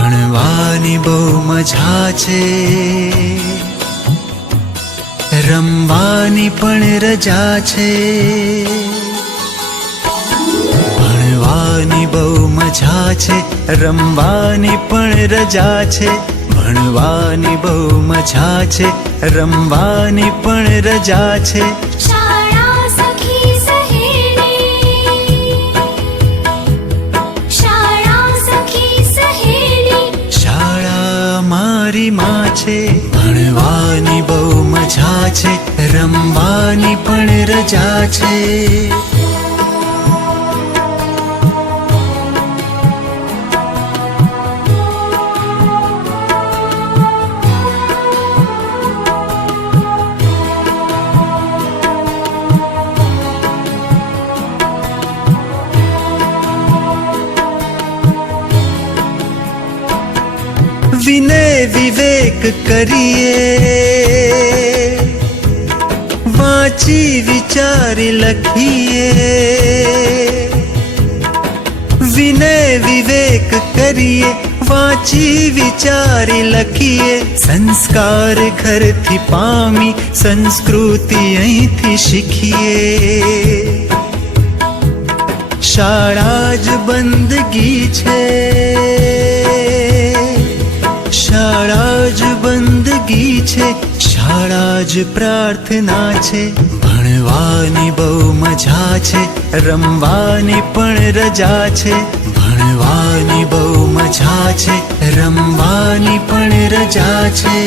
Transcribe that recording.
ભણવાની બહુ મજા છે, રમવાની પણ રજા છે. ભણવાની બહુ મજા છે, રમવાની પણ રજા છે. ભણવાની બહુ મજા છે, રમવાની પણ રજા છે. શાળા સખી સહેલી, શાળા સખી સહેલી, શાળા મારી માં છે. ભણવાની બહુ મજા છે, રમવાની પણ રજા છે. વિનય વિવેક કરીએ, વાંચી વિચારી લખીએ. વિનય વિવેક કરીએ, વાંચી વિચારી લખીએ. સંસ્કાર ઘરથી પામી, સંસ્કૃતિ અહીંથી શીખીએ. શાળા જ બંદગી છે, શાળા જ બંદગી છે. શાળા જ પ્રાર્થના છે. ભણવાની બહુ મજા છે, રમવાની પણ રજા છે. ભણવાની બહુ મજા છે, રમવાની પણ રજા છે.